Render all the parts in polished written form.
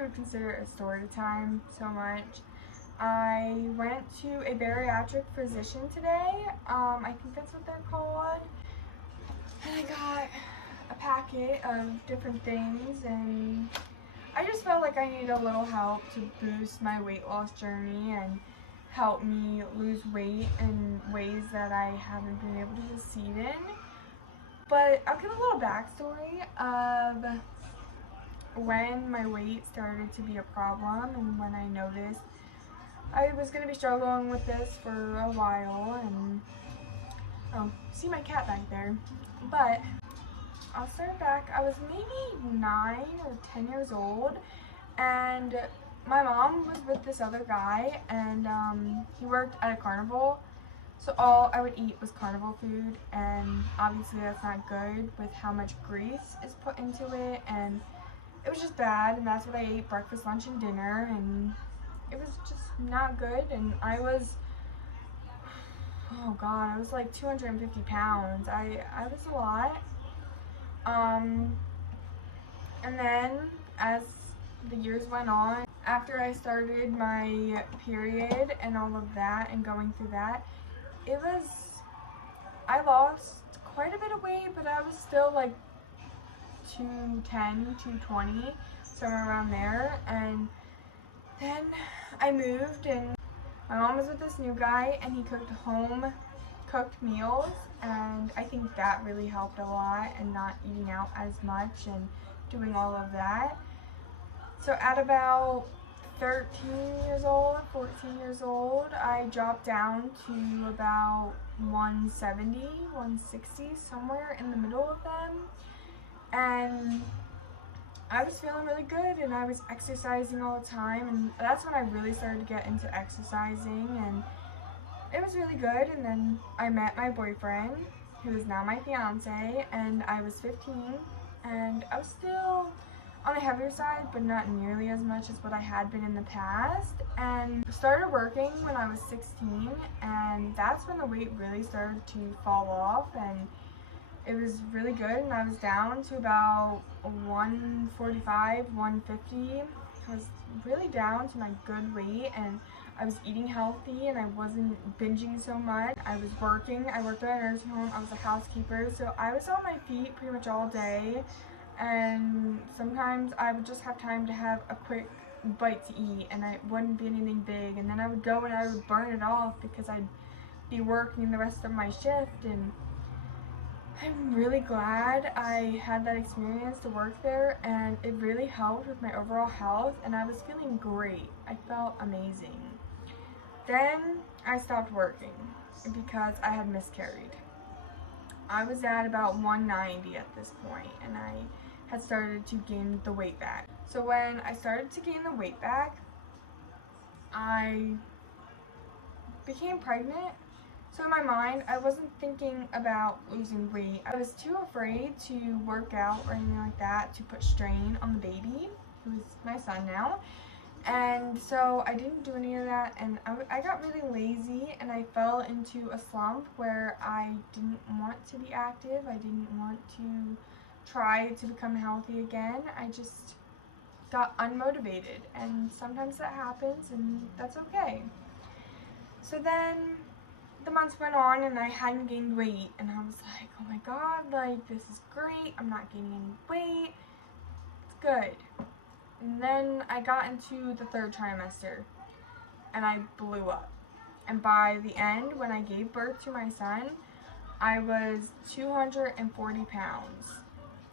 you would consider it a story time so much. I went to a bariatric physician today. I think that's what they're called. And I got a packet of different things, and I just felt like I needed a little help to boost my weight loss journey and help me lose weight in ways that I haven't been able to succeed in. But I'll give a little backstory of when my weight started to be a problem and when I noticed I was going to be struggling with this for a while. And oh, see my cat back there. But I'll start back. I was maybe 9 or 10 years old, and my mom was with this other guy, and he worked at a carnival, so all I would eat was carnival food, and obviously that's not good with how much grease is put into it, and it was just bad. And that's what I ate breakfast, lunch, and dinner, and it was just not good. And I was, oh god, I was like 250 pounds. I was a lot. And then as the years went on, after I started my period and all of that and going through that, I lost quite a bit of weight, but I was still like 210, 220, somewhere around there. And then I moved, and my mom was with this new guy, and he cooked home cooked meals, and I think that really helped a lot, and not eating out as much and doing all of that. So at about 13 years old, 14 years old, I dropped down to about 170, 160, somewhere in the middle of them. And I was feeling really good, and I was exercising all the time, and that's when I really started to get into exercising, and it was really good. And then I met my boyfriend, who is now my fiance, and I was 15, and I was still on the heavier side, but not nearly as much as what I had been in the past, and started working when I was 16, and that's when the weight really started to fall off, and it was really good, and I was down to about 145, 150. I was really down to my good weight, and I was eating healthy, and I wasn't binging so much. I was working. I worked at a nursing home. I was a housekeeper, so I was on my feet pretty much all day, and sometimes I would just have time to have a quick bite to eat, and it wouldn't be anything big, and then I would go and I would burn it off because I'd be working the rest of my shift. And I'm really glad I had that experience to work there, and it really helped with my overall health, and I was feeling great. I felt amazing. Then I stopped working because I had miscarried. I was at about 190 at this point, and I had started to gain the weight back. So when I started to gain the weight back, I became pregnant. So in my mind, I wasn't thinking about losing weight. I was too afraid to work out or anything like that to put strain on the baby, who is my son now. And so I didn't do any of that, and I got really lazy, and I fell into a slump where I didn't want to be active. I didn't want to try to become healthy again. I just got unmotivated, and sometimes that happens, and that's okay. So then the months went on, and I hadn't gained weight, and I was like, oh my god, like, this is great. I'm not gaining any weight. It's good. And then I got into the 3rd trimester, and I blew up. And by the end, when I gave birth to my son, I was 240 pounds.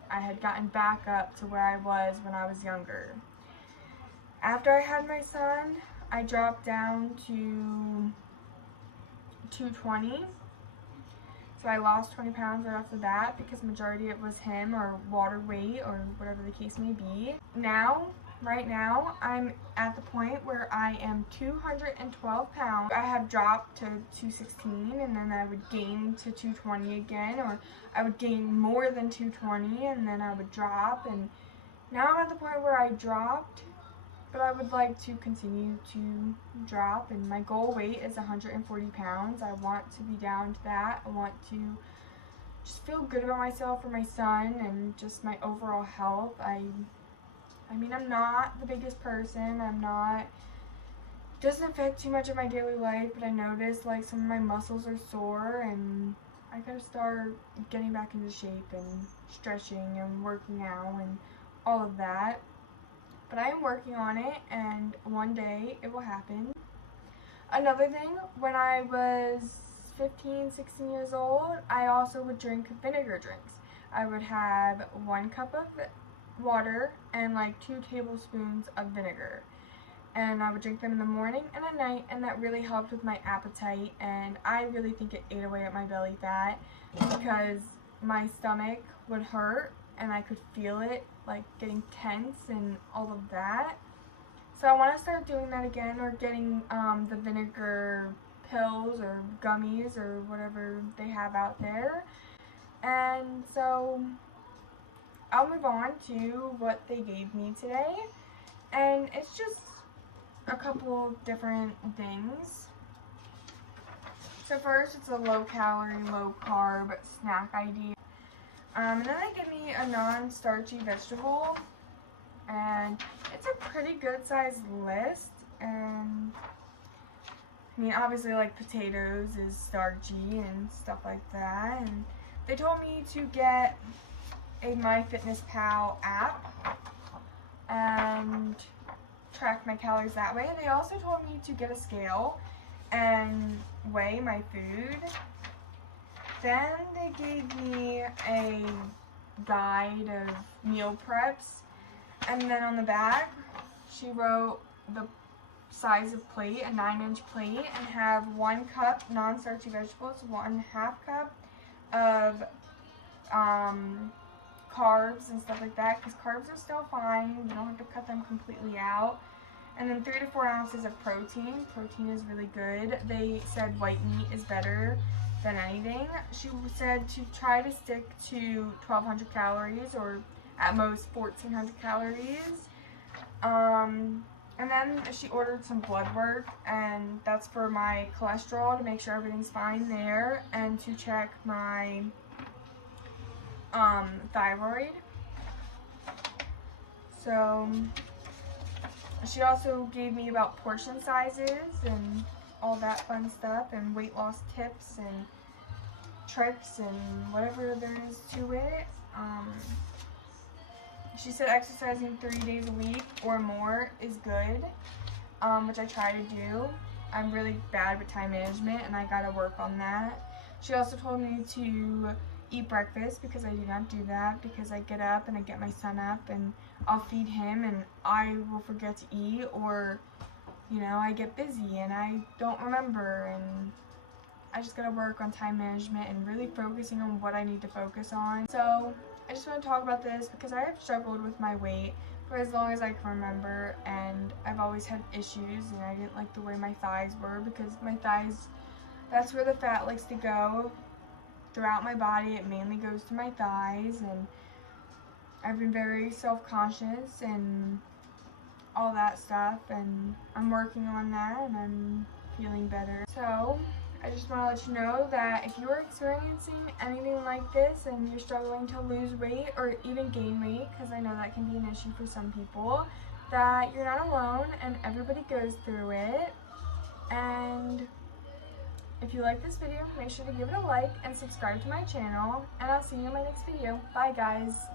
I had gotten back up to where I was when I was younger. After I had my son, I dropped down to 220. So I lost 20 pounds right off the bat because majority it was him or water weight or whatever the case may be. Right now, I'm at the point where I am 212 pounds. I have dropped to 216, and then I would gain to 220 again, or I would gain more than 220, and then I would drop. And now I'm at the point where I dropped, but I would like to continue to drop, and my goal weight is 140 pounds. I want to be down to that. I want to just feel good about myself for my son and just my overall health. I mean, I'm not the biggest person. Doesn't affect too much of my daily life, but I noticed like some of my muscles are sore and I gotta start getting back into shape and stretching and working out and all of that. But I am working on it, and one day it will happen. Another thing, when I was 15, 16 years old, I also would drink vinegar drinks. I would have 1 cup of water and like 2 tablespoons of vinegar. And I would drink them in the morning and at night, and that really helped with my appetite, and I really think it ate away at my belly fat because my stomach would hurt and I could feel it like getting tense and all of that. So I want to start doing that again, or getting the vinegar pills or gummies or whatever they have out there. And so I'll move on to what they gave me today, and it's just a couple different things. So first, it's a low calorie, low carb snack idea. And then they give me a non-starchy vegetable, and it's a pretty good sized list. And I mean, obviously like potatoes is starchy and stuff like that. And they told me to get a MyFitnessPal app and track my calories that way. And they also told me to get a scale and weigh my food. Then they gave me a guide of meal preps, and then on the back she wrote the size of plate, a 9-inch plate, and have 1 cup non-starchy vegetables, 1/2 cup of carbs and stuff like that, because carbs are still fine, you don't have to cut them completely out. And then 3 to 4 ounces of protein. Protein is really good. They said white meat is better than anything. She said to try to stick to 1,200 calories, or at most 1,400 calories. And then she ordered some blood work, and that's for my cholesterol, to make sure everything's fine there, and to check my thyroid. So she also gave me about portion sizes and all that fun stuff, and weight loss tips and tricks and whatever there is to it. She said exercising 3 days a week or more is good, which I try to do. I'm really bad with time management, and I gotta work on that. She also told me to eat breakfast, because I do not do that, because I get up and I get my son up and I'll feed him and I will forget to eat, or you know, I get busy and I don't remember, and I just gotta work on time management and really focusing on what I need to focus on. So I just want to talk about this because I have struggled with my weight for as long as I can remember, and I've always had issues, and I didn't like the way my thighs were, because my thighs, that's where the fat likes to go throughout my body. It mainly goes to my thighs, and I've been very self-conscious and all that stuff, and I'm working on that, and I'm feeling better. So I just want to let you know that if you're experiencing anything like this and you're struggling to lose weight or even gain weight, because I know that can be an issue for some people, that you're not alone and everybody goes through it. And if you like this video, make sure to give it a like and subscribe to my channel, and I'll see you in my next video. Bye guys.